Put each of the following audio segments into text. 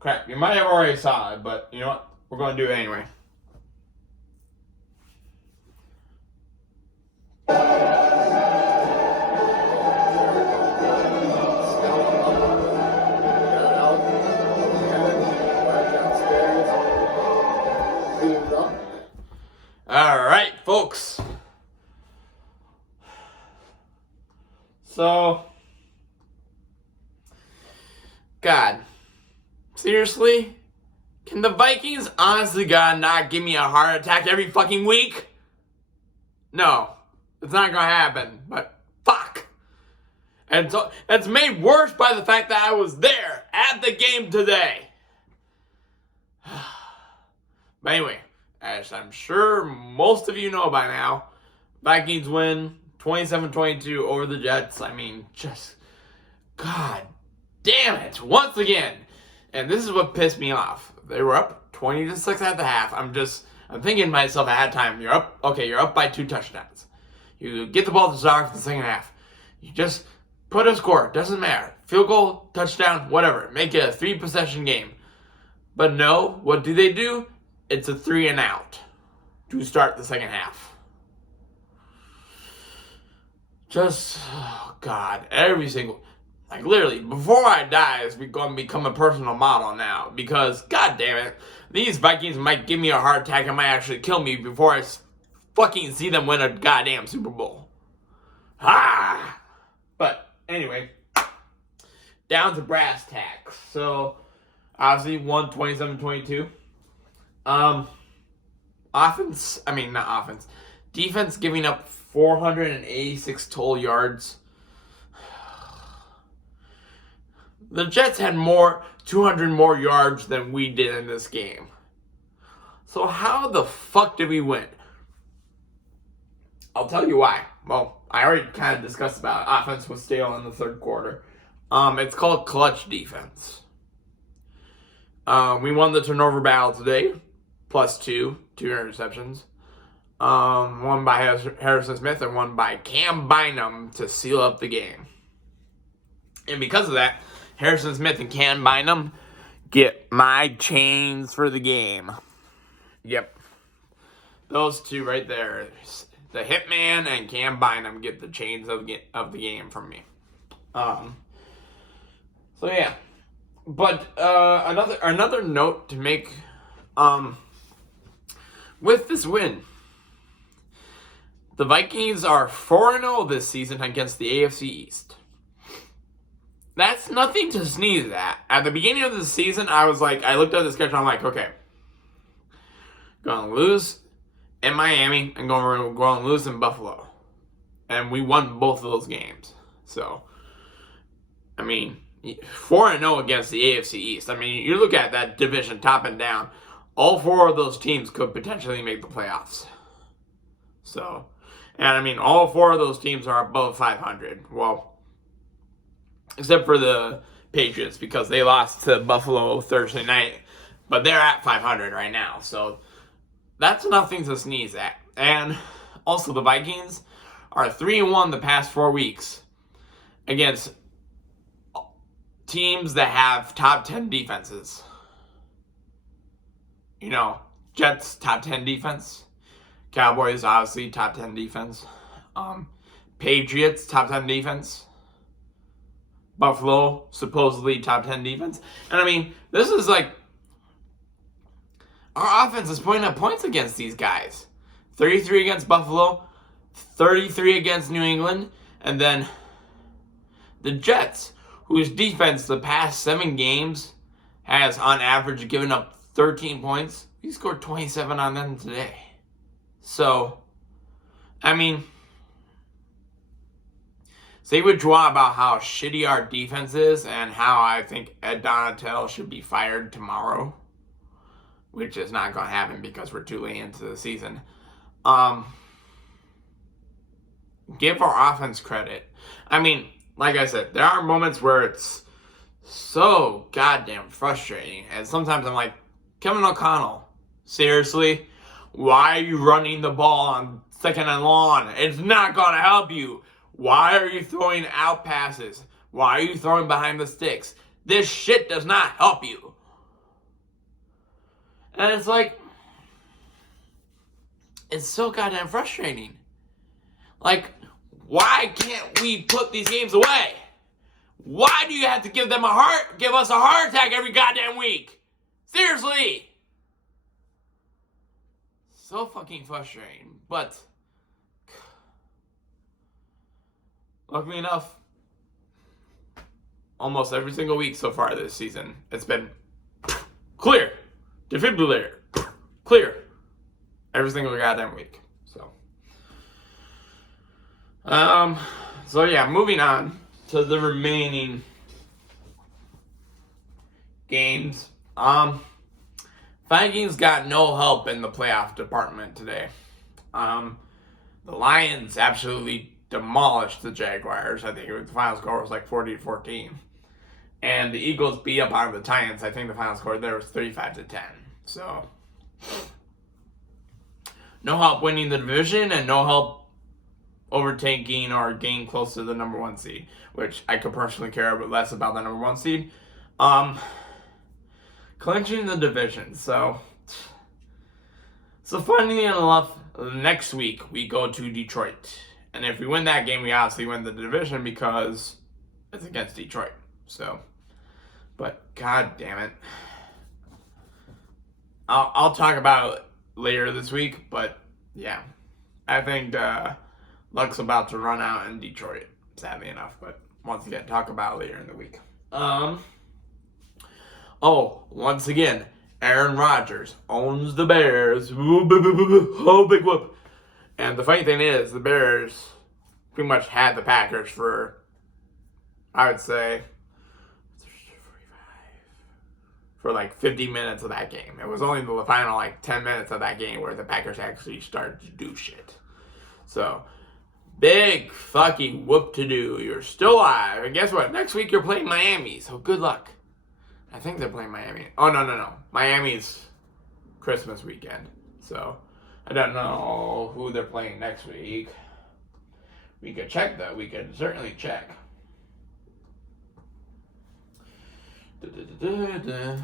Crap, you might have already saw it, but you know what? We're going to do it anyway. All right, folks. So, God, seriously? Can the Vikings, honestly, God, not give me a heart attack every fucking week? No, it's not gonna happen, but fuck. And so, that's made worse by the fact that I was there at the game today. But anyway, as I'm sure most of you know by now, Vikings win 27-22 over the Jets. I mean, just, God damn it, once again. And this is what pissed me off. They were up 20-6 at the half. I'm thinking to myself at halftime, you're up by 2 touchdowns. You get the ball to start for the second half. You just put a score, doesn't matter. Field goal, touchdown, whatever. Make it a 3-possession game. But no, what do? It's a 3 and out to start the second half. Just, oh God, like literally, before I die, it's going to become a personal model now. Because, God damn it, these Vikings might give me a heart attack and might actually kill me before I fucking see them win a goddamn Super Bowl. But, anyway, down to brass tacks. So, obviously, won 27-22. Defense giving up 486 total yards. The Jets had 200 more yards than we did in this game. So how the fuck did we win? I'll tell you why. Well, I already kind of discussed about it. Offense was stale in the third quarter. It's called clutch defense. We won the turnover battle today. +2 interceptions. One by Harrison Smith and one by Cam Bynum to seal up the game. And because of that, Harrison Smith and Cam Bynum get my chains for the game. Yep. Those two right there. The Hitman and Cam Bynum get the chains of the game from me. So yeah. But another note to make with this win. The Vikings are 4-0 this season against the AFC East. That's nothing to sneeze at. At the beginning of the season, I looked at the schedule, I'm like, okay, going to lose in Miami and going to lose in Buffalo. And we won both of those games. So, 4-0 against the AFC East. You look at that division top and down, all 4 of those teams could potentially make the playoffs. So, and all 4 of those teams are above 500. Well, except for the Patriots, because they lost to Buffalo Thursday night. But they're at 500 right now. So that's nothing to sneeze at. And also the Vikings are 3-1 the past 4 weeks against teams that have top 10 defenses. Jets, top 10 defense. Cowboys, obviously, top 10 defense. Patriots, top 10 defense. Buffalo, supposedly top 10 defense. And this is like, our offense is putting up points against these guys. 33 against Buffalo, 33 against New England, and then the Jets, whose defense the past 7 games has on average given up 13 points. We scored 27 on them today. So, say what you want about how shitty our defense is and how I think Ed Donatel should be fired tomorrow, which is not going to happen because we're too late into the season. Give our offense credit. Like I said, there are moments where it's so goddamn frustrating. And sometimes I'm like, Kevin O'Connell, seriously? Why are you running the ball on 2nd and long? It's not going to help you. Why are you throwing out passes? Why are you throwing behind the sticks? This shit does not help you. And it's like, it's so goddamn frustrating. Like, why can't we put these games away? Why do you have to give us a heart attack every goddamn week? Seriously. So fucking frustrating. But, luckily enough, almost every single week so far this season, it's been clear. Defibrillator. Clear. Every single goddamn week. So yeah, moving on to the remaining games. Vikings got no help in the playoff department today. The Lions absolutely demolished the Jaguars. I think the final score was like 40-14. And the Eagles beat up on the Titans. I think the final score there was 35-10. So, no help winning the division and no help overtaking or getting close to the number one seed, which I could personally care a bit less about the number one seed. Clinching the division. So funnily enough, next week we go to Detroit. And if we win that game, we obviously win the division because it's against Detroit. So, but god damn it. I'll talk about it later this week, but yeah. I think luck's about to run out in Detroit, sadly enough, but once again, talk about it later in the week. Once again, Aaron Rodgers owns the Bears. Oh, big whoop. And the funny thing is, the Bears pretty much had the Packers for, I would say, for like 50 minutes of that game. It was only the final like 10 minutes of that game where the Packers actually started to do shit. So, big fucking whoop to do. You're still alive. And guess what? Next week you're playing Miami. So good luck. I think they're playing Miami. Oh, no. Miami's Christmas weekend. So, I don't know who they're playing next week. We could check though. We could certainly check. Kind of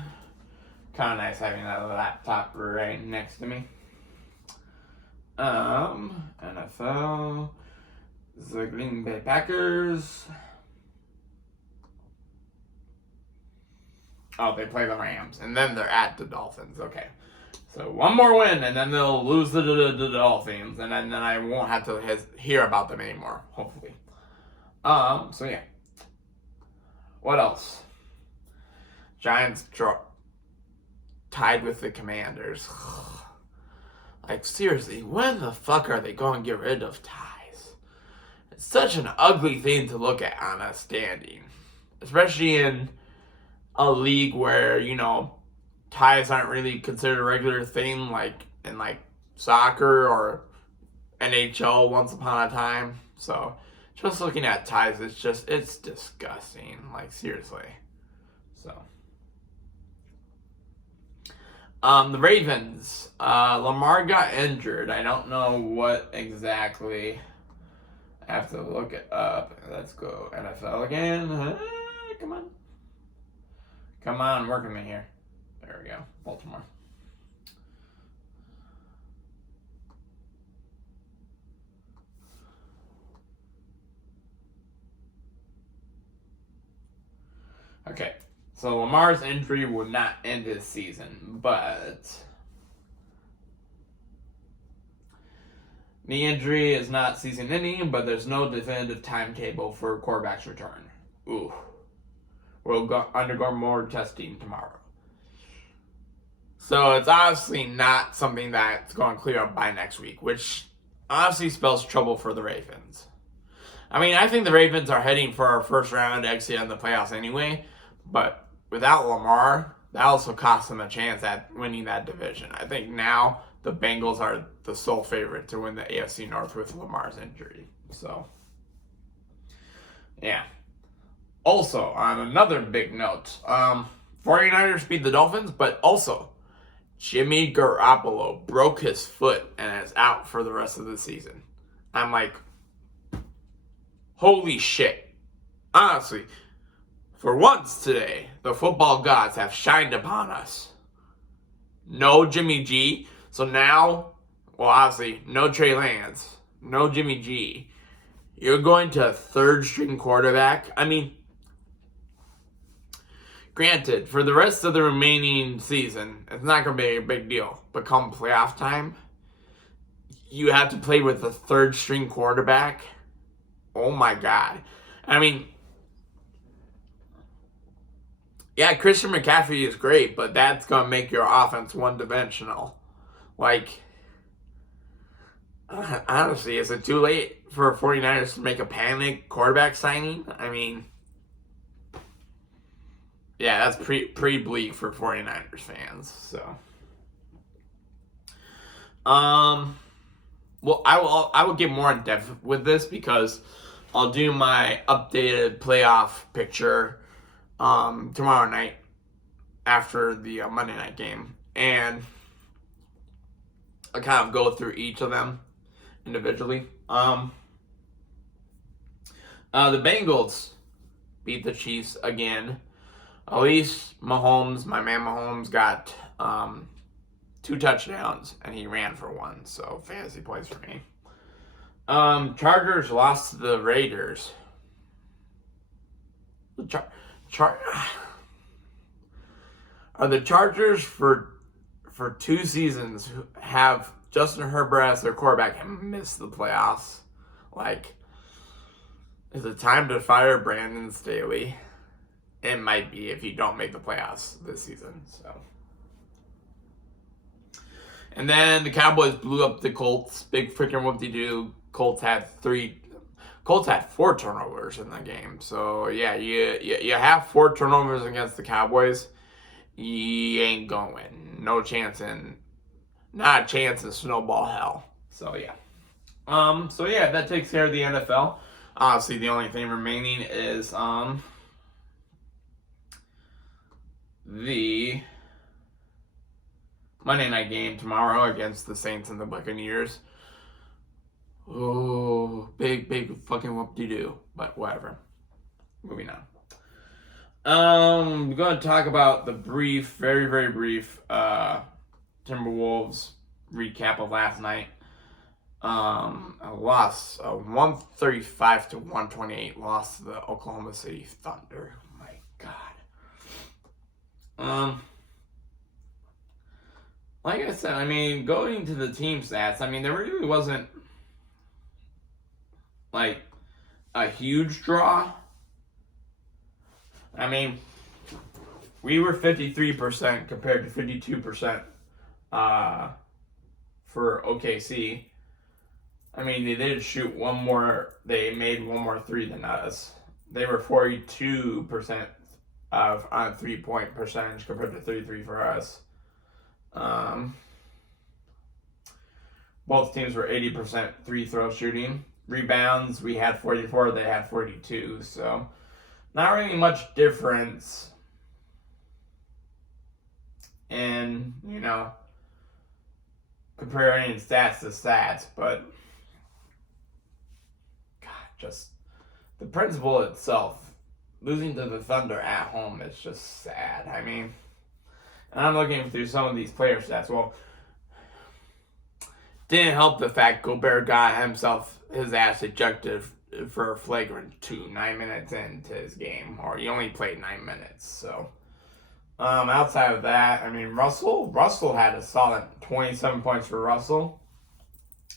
nice having that laptop right next to me. NFL, the Green Bay Packers. Oh, they play the Rams, and then they're at the Dolphins. Okay, so one more win, and then they'll lose the Dolphins, and then I won't have to hear about them anymore. Hopefully. So yeah. What else? Giants tied with the Commanders. Like, seriously, when the fuck are they going to get rid of ties? It's such an ugly thing to look at on a standing. Especially in a league where, ties aren't really considered a regular thing, like in like soccer or NHL once upon a time. So, just looking at ties, it's disgusting. Like, seriously. So. The Ravens. Lamar got injured. I don't know what exactly. I have to look it up. Let's go NFL again. Come on. Come on, work with me here. There we go. Baltimore. Okay. So Lamar's injury will not end his season, but the injury is not season-ending, but there's no definitive timetable for quarterback's return. Ooh. We'll undergo more testing tomorrow. So it's obviously not something that's going to clear up by next week, which honestly spells trouble for the Ravens. I mean, I think the Ravens are heading for our first round exit in the playoffs anyway, but without Lamar, that also cost them a chance at winning that division. I think now the Bengals are the sole favorite to win the AFC North with Lamar's injury. So, yeah. Also, on another big note, 49ers beat the Dolphins, but also Jimmy Garoppolo broke his foot and is out for the rest of the season. I'm like, holy shit. Honestly, for once today, the football gods have shined upon us. no Jimmy G. So now, well, obviously, no Trey Lance, no Jimmy G. You're going to a third-string quarterback. I mean, granted, for the rest of the remaining season, it's not going to be a big deal. But come playoff time, you have to play with a third-string quarterback. Oh, my God. I mean, yeah, Christian McCaffrey is great, but that's going to make your offense one-dimensional. Like, honestly, is it too late for 49ers to make a panic quarterback signing? I mean, yeah, that's pretty bleak for 49ers fans. So, well, I will get more in depth with this because I'll do my updated playoff picture tomorrow night after the Monday night game, and I'll kind of go through each of them individually. The Bengals beat the Chiefs again. At least Mahomes, my man Mahomes, got 2 touchdowns and he ran for 1. So fantasy points for me. Chargers lost to the Raiders. Are the Chargers for 2 seasons have Justin Herbert as their quarterback and missed the playoffs? Like, is it time to fire Brandon Staley? It might be if you don't make the playoffs this season. So, and then the Cowboys blew up the Colts. Big freaking whoop-de-doo. Colts had 4 turnovers in the game. So yeah, you have 4 turnovers against the Cowboys. You ain't going to win. Not a chance in snowball hell. So yeah. That takes care of the NFL. Obviously, the only thing remaining is the Monday night game tomorrow against the Saints and the Buccaneers. Oh, big fucking whoop-de-doo. But whatever. Moving on. We're going to talk about the very, very brief Timberwolves recap of last night. A loss, a 135-128 loss to the Oklahoma City Thunder. Oh my God. Like I said, I mean, going to the team stats, I mean, there really wasn't like a huge draw. I mean, we were 53% compared to 52% for OKC. I mean, they did shoot they made one more 3 than us. They were 42% on 3-point percentage compared to 33 for us. Both teams were 80% 3-throw shooting. Rebounds, we had 44, they had 42, so not really much difference in, comparing stats to stats, but God, just the principle itself, losing to the Thunder at home is just sad. I mean, and I'm looking through some of these player stats. Well, didn't help the fact Gobert got his ass ejected for a flagrant 2 9 minutes into his game, or he only played 9 minutes. So, outside of that, I mean, Russell had a solid 27 points for Russell.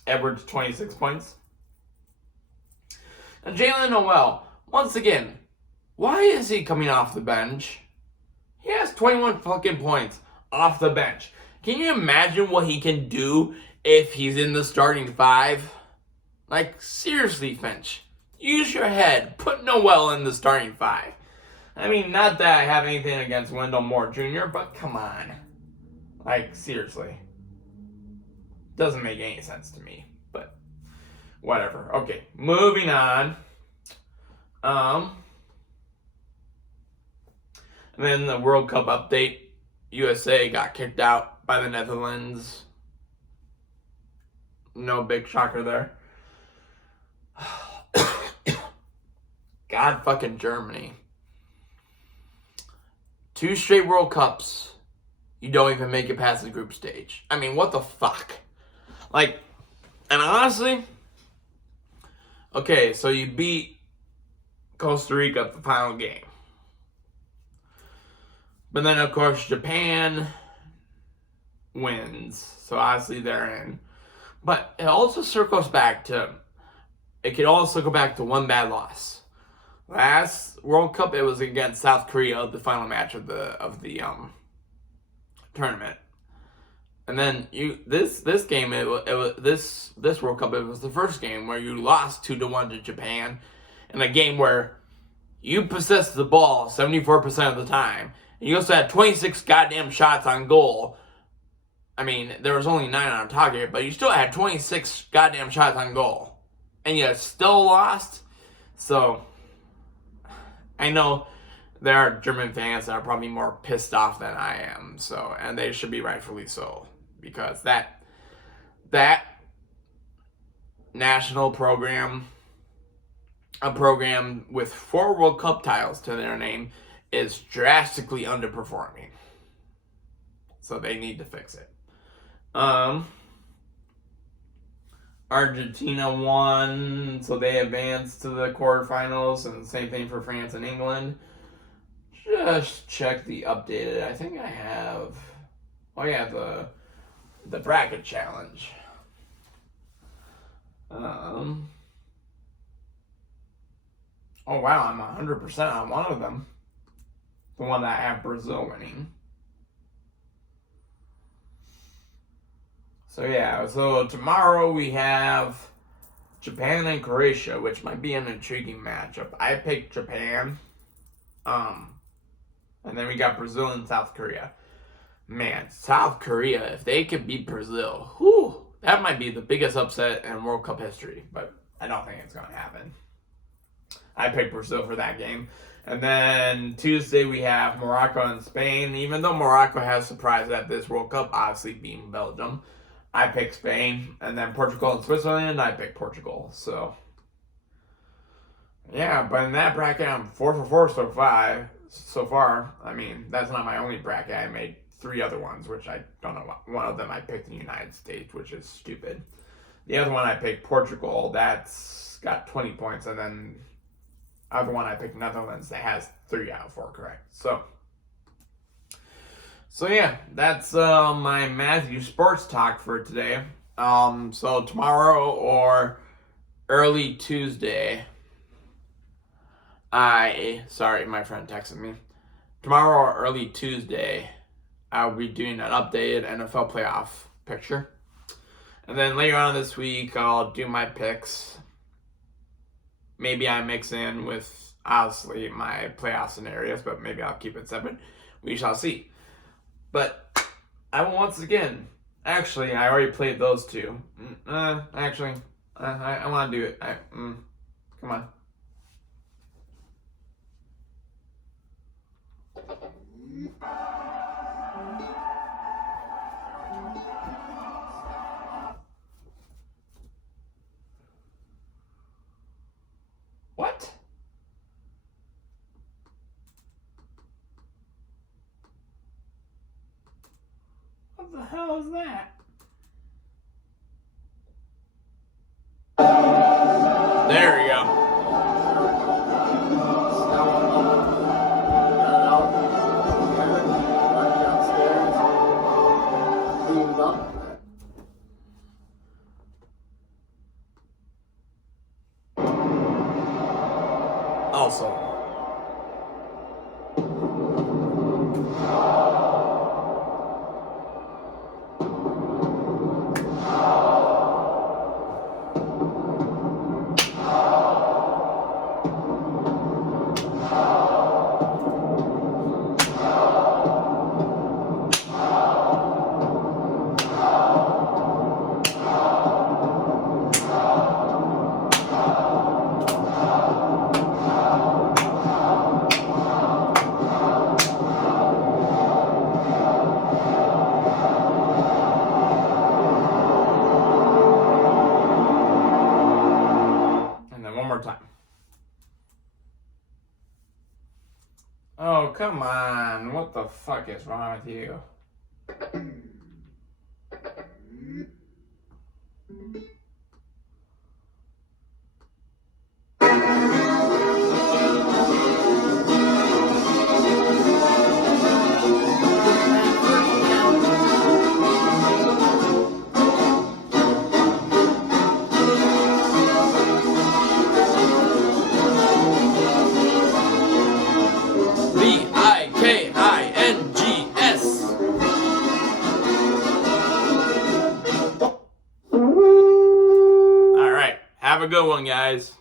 Edwards 26 points. And Jalen Noel, once again, why is he coming off the bench? He has 21 fucking points off the bench. Can you imagine what he can do if he's in the starting 5? Like, seriously, Finch. Use your head. Put Noel in the starting 5. I mean, not that I have anything against Wendell Moore Jr., but come on. Like, seriously. Doesn't make any sense to me, but whatever. Okay, moving on. And then the World Cup update. USA got kicked out by the Netherlands. No big shocker there. God fucking Germany. 2 straight World Cups. you don't even make it past the group stage. I mean, what the fuck? Like, and honestly, okay, so you beat Costa Rica at the final game. But then, of course, Japan wins. So obviously they're in. But it also circles back to, it can also go back to one bad loss. Last World Cup, it was against South Korea, the final match of the tournament. And then this game, it was this World Cup, it was the first game where you lost 2-1 to Japan, in a game where you possessed the ball 74% of the time, and you also had 26 goddamn shots on goal. I mean, there was only 9 on target, but you still had 26 goddamn shots on goal, and you still lost. So I know there are German fans that are probably more pissed off than I am. So, and they should be rightfully so, because that national program, a program with 4 World Cup titles to their name, is drastically underperforming. So they need to fix it. Argentina won, so they advanced to the quarterfinals, and the same thing for France and England. Just check the updated. I think I have. Oh yeah, the bracket challenge. Oh wow, I'm 100% on one of them. The one that I have Brazil winning. So yeah, so tomorrow we have Japan and Croatia, which might be an intriguing matchup. I picked Japan. And then we got Brazil and South Korea. Man, South Korea, if they could beat Brazil, whew, that might be the biggest upset in World Cup history. But I don't think it's going to happen. I picked Brazil for that game. And then Tuesday we have Morocco and Spain. Even though Morocco has surprised at this World Cup, obviously beating Belgium, I picked Spain. And then Portugal and Switzerland, I picked Portugal. So, yeah, but in that bracket, I'm 4 for 4 so far. I mean, that's not my only bracket. I made 3 other ones, which I don't know. One of them I picked the United States, which is stupid. The other one I picked Portugal. That's got 20 points. And then the other one I picked Netherlands that has 3 out of 4 correct. So yeah, that's my Matthew Sports Talk for today. So tomorrow or early Tuesday, sorry, my friend texted me. Tomorrow or early Tuesday, I'll be doing an updated NFL playoff picture. And then later on this week, I'll do my picks. Maybe I mix in with, obviously, my playoff scenarios, but maybe I'll keep it separate. We shall see. But I will once again, actually, I already played those 2. Actually, I want to do it. Come on. What? What the hell is that? There we go. Also, time. Oh, come on. What the fuck is wrong with you? Vikings. All right. Have a good one, guys.